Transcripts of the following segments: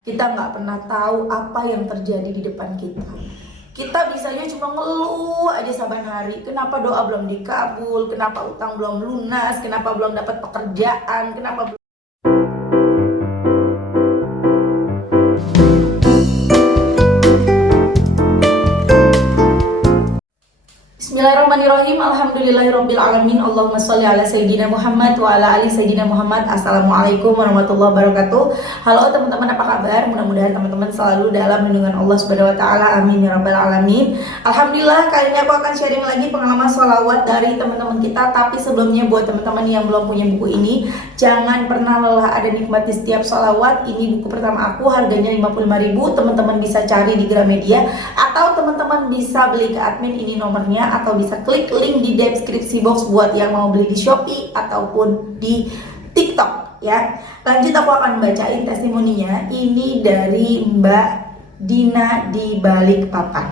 Kita nggak pernah tahu apa yang terjadi di depan kita. Kita bisanya cuma ngeluh aja saban hari. Kenapa doa belum dikabul? Kenapa utang belum lunas? Kenapa belum dapat pekerjaan? Kenapa Bismillahirrahmanirrahim. Alhamdulillahirrabbilalamin. Allahumma sholli ala Sayyidina Muhammad wa ala ali Sayyidina Muhammad. Assalamualaikum warahmatullahi wabarakatuh. Halo teman-teman, apa kabar? Mudah-mudahan teman-teman selalu dalam lindungan Allah Subhanahu wa taala. Amin ya rabbal alamin. Alhamdulillah, kali ini aku akan sharing lagi pengalaman sholawat dari teman-teman kita. Tapi sebelumnya buat teman-teman yang belum punya buku ini, jangan pernah lelah ada nikmat di setiap sholawat. Ini buku pertama aku, harganya 55.000. Teman-teman bisa cari di Gramedia atau teman-teman bisa beli ke admin, ini nomornya, atau bisa klik link di deskripsi box buat yang mau beli di Shopee ataupun di TikTok ya. Lanjut, aku akan bacain testimoninya. Ini dari Mbak Dina di Balikpapan.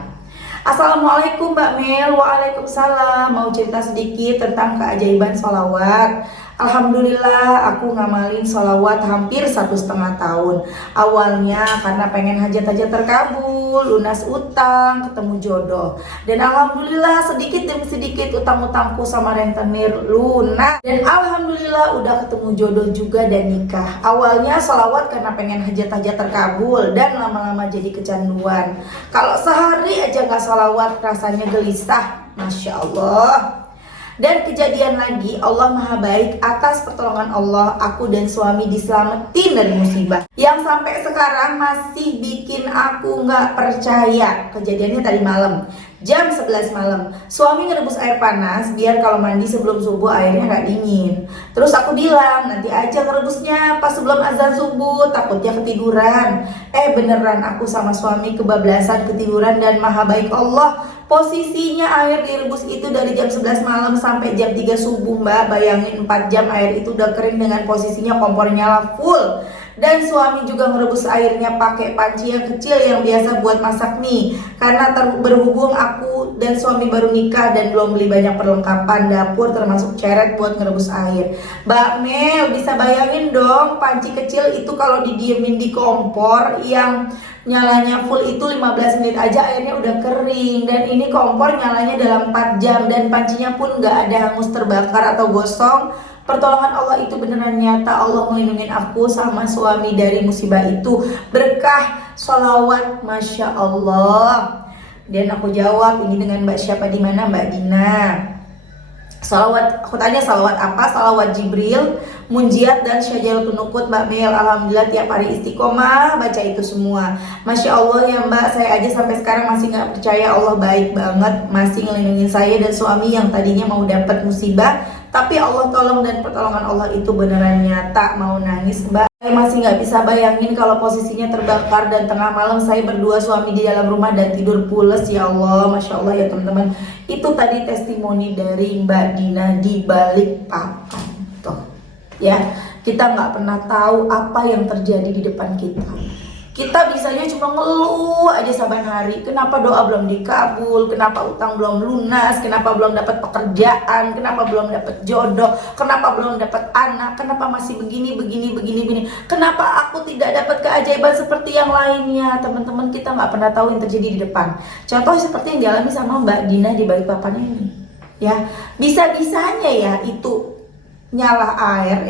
Assalamualaikum Mbak Mel. Waalaikumsalam. Mau cerita sedikit tentang keajaiban sholawat. Alhamdulillah, aku ngamalin sholawat hampir 1,5 tahun. Awalnya karena pengen hajat-hajat terkabul, lunas utang, ketemu jodoh. Dan alhamdulillah sedikit demi sedikit utang-utangku sama rentenir lunas. Dan alhamdulillah udah ketemu jodoh juga dan nikah. Awalnya sholawat karena pengen hajat-hajat terkabul dan lama-lama jadi kecanduan. Kalau sehari aja nggak sholawat rasanya gelisah. Masya Allah. Dan kejadian lagi, Allah Maha Baik, atas pertolongan Allah, aku dan suami diselamatin dari musibah yang sampai sekarang masih bikin aku nggak percaya. Kejadiannya tadi malam, jam 11 malam. Suami ngerebus air panas biar kalau mandi sebelum subuh airnya nggak dingin. Terus aku bilang, nanti aja ngerebusnya pas sebelum azan subuh, takutnya ketiduran. Beneran aku sama suami kebablasan ketiduran, dan Maha Baik Allah, posisinya air direbus itu dari jam 11 malam sampai jam 3 subuh Mbak. Bayangin 4 jam air itu udah kering dengan posisinya kompor nyala full. Dan suami juga merebus airnya pakai panci yang kecil yang biasa buat masak mie. Karena berhubung aku dan suami baru nikah dan belum beli banyak perlengkapan dapur termasuk ceret buat ngerebus air. Mbak Mel, bisa bayangin dong panci kecil itu kalau didiemin di kompor yang nyalanya full itu 15 menit aja airnya udah kering. Dan ini kompor nyalanya dalam 4 jam dan pancinya pun gak ada hangus terbakar atau gosong. Pertolongan Allah itu beneran nyata. Allah melindungi aku sama suami dari musibah itu berkah sholawat. Masya Allah. Dan aku jawab, ini dengan Mbak siapa, di mana Mbak Dina? Salawat, aku tanya salawat apa? Salawat Jibril, Munjiat, dan Syajaratun Nukut Mbak Mel. Alhamdulillah tiap hari istiqomah baca itu semua. Masya Allah ya Mbak, saya aja sampai sekarang masih gak percaya Allah baik banget, masih ngelindungin saya dan suami yang tadinya mau dapat musibah, tapi Allah tolong dan pertolongan Allah itu beneran nyata. Mau nangis Mbak. Saya masih gak bisa bayangin kalau posisinya terbakar dan tengah malam saya berdua suami di dalam rumah dan tidur pules. Ya Allah, Masya Allah ya teman-teman. Itu tadi testimoni dari Mbak Dina di Balikpapan. Tuh ya, kita nggak pernah tahu apa yang terjadi di depan kita. Kita bisanya cuma ngeluh aja saban hari. Kenapa doa belum dikabul? Kenapa utang belum lunas? Kenapa belum dapat pekerjaan? Kenapa belum dapat jodoh? Kenapa belum dapat anak? Kenapa masih begini? Kenapa aku tidak dapat keajaiban seperti yang lainnya? Teman-teman, kita nggak pernah tahu yang terjadi di depan. Contoh seperti yang dialami sama Mbak Dina di Balikpapan ini. Ya, bisa-bisanya ya itu nyala air,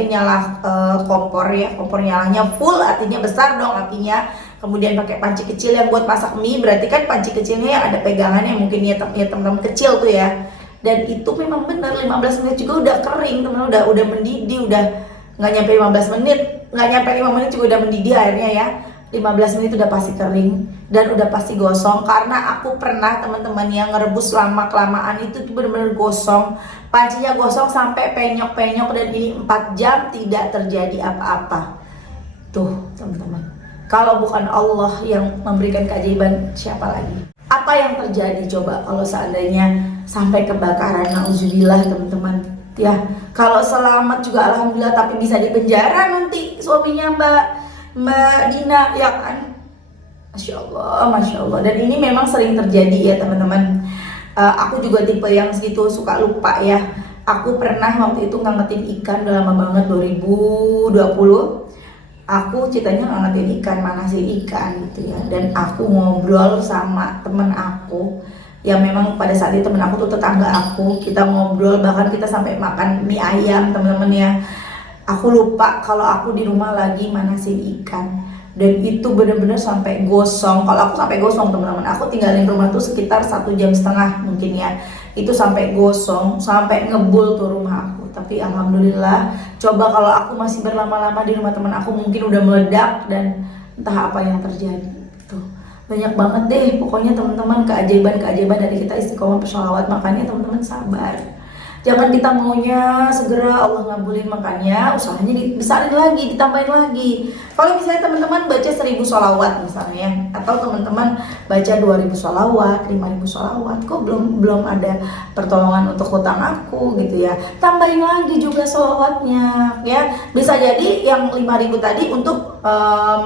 kompor ya, kompor nyalanya full, artinya besar dong apinya. Kemudian pakai panci kecil yang buat masak mie, berarti kan panci kecilnya yang ada pegangannya, mungkin ya teman-teman kecil tuh ya. Dan itu memang benar 15 menit juga udah kering, teman, udah mendidih, udah nggak nyampe 15 menit, nggak nyampe 5 menit juga udah mendidih airnya ya. 15 menit udah pasti kering dan udah pasti gosong. Karena aku pernah teman-teman yang ngerebus lama kelamaan itu bener-bener gosong, pancinya gosong sampai penyok-penyok, dan ini 4 jam tidak terjadi apa-apa. Tuh teman-teman, kalau bukan Allah yang memberikan keajaiban, siapa lagi? Apa yang terjadi coba kalau seandainya sampai kebakaran? Nauzubillah teman-teman ya. Kalau selamat juga alhamdulillah, tapi bisa di penjara nanti suaminya Mbak Dina ya kan. Masya Allah, Masya Allah. Dan ini memang sering terjadi ya teman-teman. Aku juga tipe yang segitu, suka lupa ya. Aku pernah waktu itu ngangetin ikan, udah lama banget, 2020. aku ceritanya ngangetin ikan, manasin ikan gitu ya. Dan aku ngobrol sama temen aku yang memang pada saat itu temen aku tuh tetangga aku. Kita ngobrol, bahkan kita sampai makan mie ayam temen-temen ya. Aku lupa kalau aku di rumah lagi manasin ikan. Dan itu bener-bener sampai gosong. Kalau aku sampai gosong teman-teman, aku tinggalin rumah tuh sekitar 1,5 jam mungkin ya. Itu sampai gosong, sampai ngebul tuh rumah aku. Tapi alhamdulillah, coba kalau aku masih berlama-lama di rumah teman aku mungkin udah meledak dan entah apa yang terjadi. Tuh banyak banget deh pokoknya teman-teman keajaiban-keajaiban dari kita istiqomah bersolawat. Makanya teman-teman sabar, jangan kita maunya segera Allah ngabulin, makanya usahanya dibesarin lagi, ditambahin lagi. Kalau misalnya teman-teman baca 1.000 sholawat misalnya, atau teman-teman baca 2.000 sholawat, 5.000 sholawat, kok belum ada pertolongan untuk hutang aku gitu ya, tambahin lagi juga sholawatnya ya. Bisa jadi yang 5.000 tadi untuk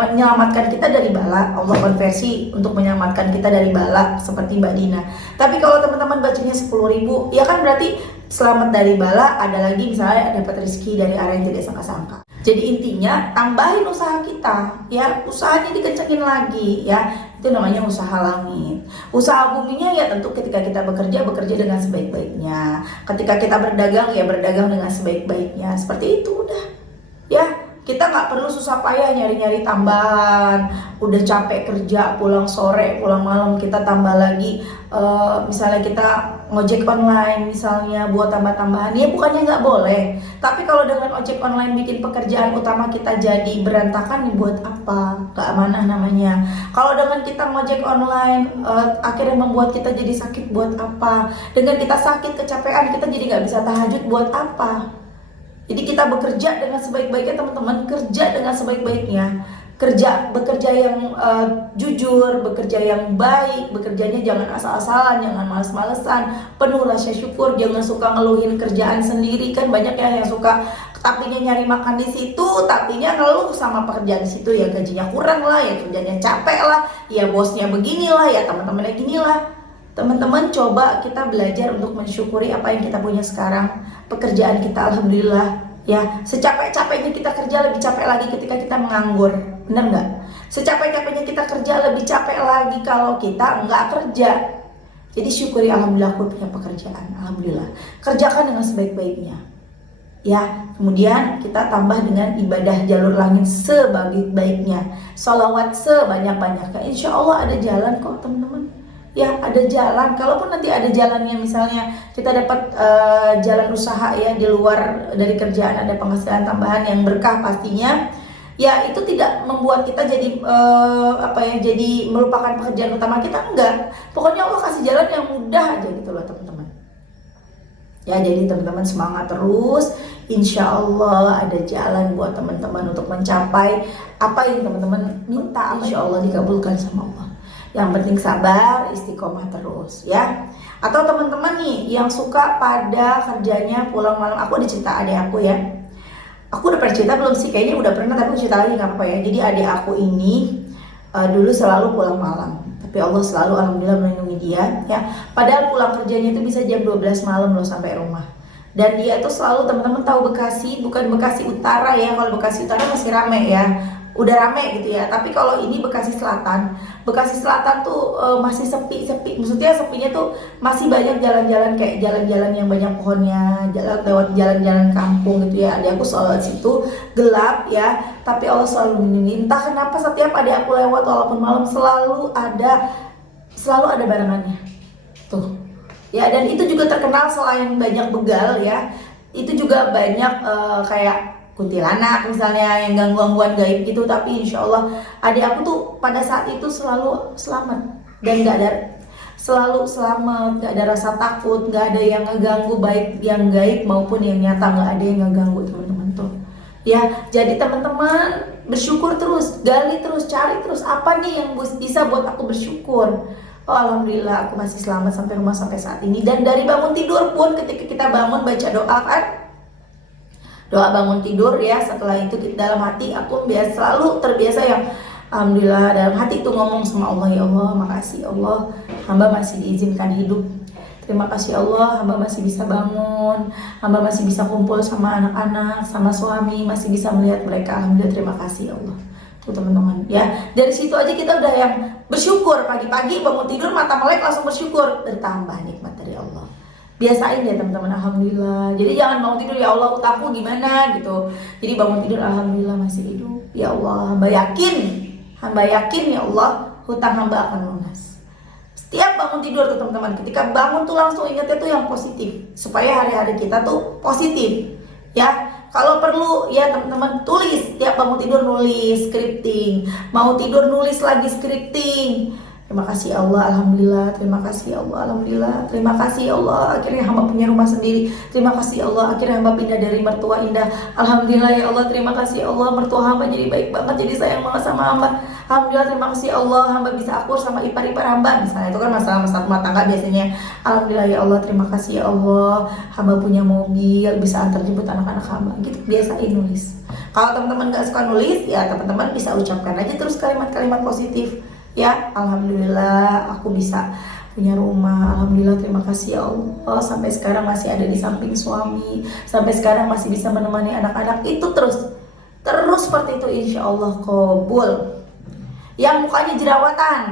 menyelamatkan kita dari bala, Allah konversi untuk menyelamatkan kita dari bala seperti Mbak Dina. Tapi kalau teman-teman bacanya 10.000, ya kan berarti selamat dari bala, ada lagi misalnya dapat rezeki dari arah yang tidak sangka-sangka. Jadi intinya tambahin usaha kita ya, usahanya dikencengin lagi ya. Itu namanya usaha langit. Usaha buminya ya tentu ketika kita bekerja dengan sebaik-baiknya. Ketika kita berdagang ya berdagang dengan sebaik-baiknya. Seperti itu udah ya. Kita nggak perlu susah payah nyari-nyari tambahan. Udah capek kerja, pulang sore, pulang malam, kita tambah lagi. Misalnya kita ngojek online misalnya buat tambah-tambahan, ya bukannya nggak boleh. Tapi kalau dengan ojek online bikin pekerjaan utama kita jadi berantakan, ya buat apa? Gak amanah namanya. Kalau dengan kita ngojek online akhirnya membuat kita jadi sakit, buat apa? Dengan kita sakit, kecapean, kita jadi nggak bisa tahajud, buat apa? Jadi kita bekerja dengan sebaik-baiknya teman-teman, kerja dengan sebaik-baiknya, bekerja yang jujur, bekerja yang baik, bekerjanya jangan asal-asalan, jangan males-malesan, penuh rasa syukur, jangan suka ngeluhin kerjaan sendiri. Kan banyak ya yang suka tapinya nyari makan di situ, tapinya ngeluh sama pekerjaan di situ, ya gajinya kurang lah, ya kerjanya capek lah, ya bosnya beginilah, ya teman-temannya ginilah. Teman-teman coba kita belajar untuk mensyukuri apa yang kita punya sekarang. Pekerjaan kita alhamdulillah ya. Secapek-capeknya kita kerja, lebih capek lagi ketika kita menganggur. Bener nggak? Secapek-capeknya kita kerja, lebih capek lagi kalau kita nggak kerja. Jadi syukuri alhamdulillah aku punya pekerjaan. Alhamdulillah. Kerjakan dengan sebaik-baiknya ya. Kemudian kita tambah dengan ibadah jalur langit sebaik-baiknya, sholawat sebanyak-banyaknya. Insya Allah ada jalan kok teman-teman ya, ada jalan. Kalaupun nanti ada jalannya, misalnya kita dapat jalan usaha ya di luar dari kerjaan, ada penghasilan tambahan yang berkah pastinya ya, itu tidak membuat kita jadi jadi melupakan pekerjaan utama kita, enggak. Pokoknya Allah kasih jalan yang mudah aja gitu loh teman-teman ya. Jadi teman-teman semangat terus, insya Allah ada jalan buat teman-teman untuk mencapai apa yang teman-teman minta. Insya Allah dikabulkan sama Allah. Yang penting sabar, istiqomah terus ya. Atau teman-teman nih yang suka pada kerjanya pulang malam. Aku ada cerita adik aku ya. Aku udah pernah cerita belum sih? Kayaknya udah pernah, tapi aku cerita lagi gak apa ya. Jadi adik aku ini dulu selalu pulang malam, tapi Allah selalu alhamdulillah melindungi dia ya. Padahal pulang kerjanya itu bisa jam 12 malam loh sampai rumah. Dan dia itu selalu, teman-teman tahu Bekasi, bukan Bekasi Utara ya. Kalau Bekasi Utara masih rame ya, udah rame gitu ya. Tapi kalau ini Bekasi Selatan tuh masih sepi. Maksudnya sepinya tuh masih banyak jalan-jalan, kayak jalan-jalan yang banyak pohonnya, lewat jalan-jalan kampung gitu ya. Adik aku selalu situ, gelap ya, tapi Allah selalu melindungi. Entah kenapa setiap adik aku lewat walaupun malam selalu ada barengannya tuh ya. Dan itu juga terkenal selain banyak begal ya, itu juga banyak kayak kuntilanak misalnya yang gangguan gaib gitu. Tapi insya Allah adik aku tuh pada saat itu selalu selamat dan selalu selamat, gak ada rasa takut, gak ada yang ngeganggu, baik yang gaib maupun yang nyata, gak ada yang ngeganggu teman-teman tuh ya. Jadi teman-teman bersyukur terus, gali terus, cari terus apa nih yang bisa buat aku bersyukur. Oh alhamdulillah aku masih selamat sampai rumah sampai saat ini. Dan dari bangun tidur pun, ketika kita bangun baca doa kan, doa bangun tidur ya, setelah itu dalam hati aku selalu terbiasa yang alhamdulillah dalam hati itu ngomong sama Allah, ya Allah makasih Allah, hamba masih diizinkan hidup, Terima kasih Allah, hamba masih bisa bangun, hamba masih bisa kumpul sama anak-anak, sama suami, masih bisa melihat mereka. Alhamdulillah, terima kasih Allah. Tuh teman-teman ya, dari situ aja kita udah yang bersyukur. Pagi-pagi bangun tidur mata melek langsung bersyukur, bertambah nikmat dari Allah. Biasain ya teman-teman, alhamdulillah. Jadi jangan bangun tidur ya Allah utangku gimana gitu. Jadi bangun tidur alhamdulillah masih hidup. Ya Allah, hamba yakin ya Allah hutang hamba akan lunas. Setiap bangun tidur tuh teman-teman, ketika bangun tuh langsung ingatnya tuh yang positif, supaya hari-hari kita tuh positif ya. Kalau perlu ya teman-teman tulis, tiap bangun tidur nulis, scripting, mau tidur nulis lagi scripting. Terima kasih Allah, alhamdulillah. Terima kasih Allah, alhamdulillah. Terima kasih Allah, akhirnya hamba punya rumah sendiri. Terima kasih Allah, akhirnya hamba pindah dari mertua indah. Alhamdulillah ya Allah, terima kasih Allah, mertua hamba jadi baik banget, jadi sayang banget sama hamba. Alhamdulillah, terima kasih Allah, hamba bisa akur sama ipar-ipar hamba. Misalnya itu kan masalah-masalah rumah tangga biasanya. Alhamdulillah ya Allah, terima kasih ya Allah, hamba punya mobil, bisa antar jemput anak-anak hamba. Gitu, biasain nulis. Kalau teman-teman gak suka nulis, ya teman-teman bisa ucapkan aja terus kalimat-kalimat positif. Ya, alhamdulillah aku bisa punya rumah. Alhamdulillah, terima kasih ya Allah, sampai sekarang masih ada di samping suami, sampai sekarang masih bisa menemani anak-anak. Itu terus seperti itu, insya Allah kabul. Yang mukanya jerawatan,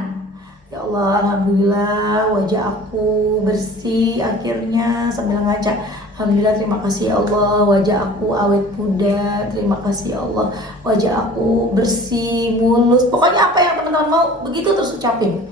ya Allah, alhamdulillah wajah aku bersih akhirnya, sambil ngaca. Alhamdulillah, terima kasih ya Allah, wajah aku awet muda. Terima kasih ya Allah, wajah aku bersih, mulus. Pokoknya apa yang teman-teman mau, begitu terus ucapin.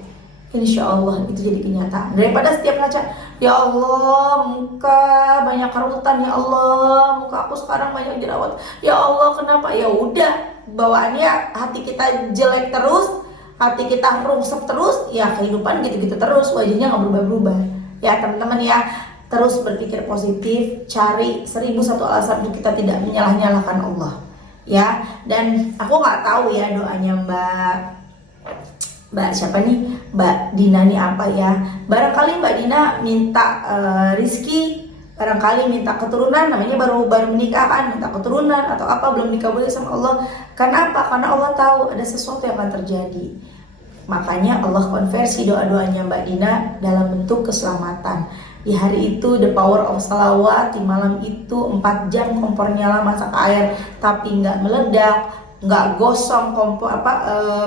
Insya Allah itu jadi kenyataan. Daripada setiap ngaca, ya Allah muka banyak kerutan, ya Allah muka aku sekarang banyak jerawat, ya Allah kenapa? Ya udah, bawaannya hati kita jelek terus, hati kita rungsep terus, ya kehidupan gitu-gitu terus, wajahnya nggak berubah-berubah. Ya teman-teman ya, terus berpikir positif, cari 1001 alasan untuk kita tidak menyalah-nyalahkan Allah ya. Dan aku nggak tahu ya doanya Mbak siapa nih, Mbak Dina nih apa ya. Barangkali Mbak Dina minta rizki, barangkali minta keturunan, namanya baru menikah kan, minta keturunan atau apa, belum dikabulin sama Allah. Karena apa? Karena Allah tahu ada sesuatu yang akan terjadi. Makanya Allah konversi doa-doanya Mbak Dina dalam bentuk keselamatan. Di hari itu the power of salawat, di malam itu 4 jam kompor nyala masak air tapi nggak meledak, nggak gosong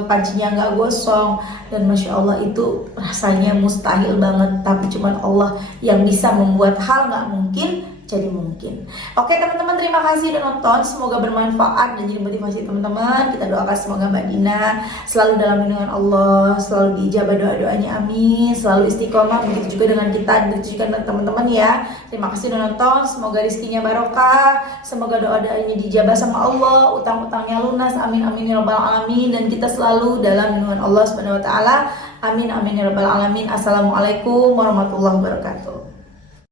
pancinya nggak gosong. Dan masya Allah itu rasanya mustahil banget, tapi cuman Allah yang bisa membuat hal nggak mungkin jadi mungkin. Oke teman-teman, terima kasih udah nonton, semoga bermanfaat dan jadi motivasi teman-teman. Kita doakan semoga Mbak Dina selalu dalam lindungan Allah, selalu diijabah doa-doanya, amin, selalu istiqomah. Begitu juga dengan kita, begitu juga dengan teman-teman ya. Terima kasih udah nonton, semoga rezekinya barokah, semoga doa-doanya dijabah sama Allah, utang-utangnya lunas, amin amin ya rabbal alamin, dan kita selalu dalam lindungan Allah Subhanahu wa taala, amin amin ya rabbal alamin. Assalamualaikum warahmatullahi wabarakatuh.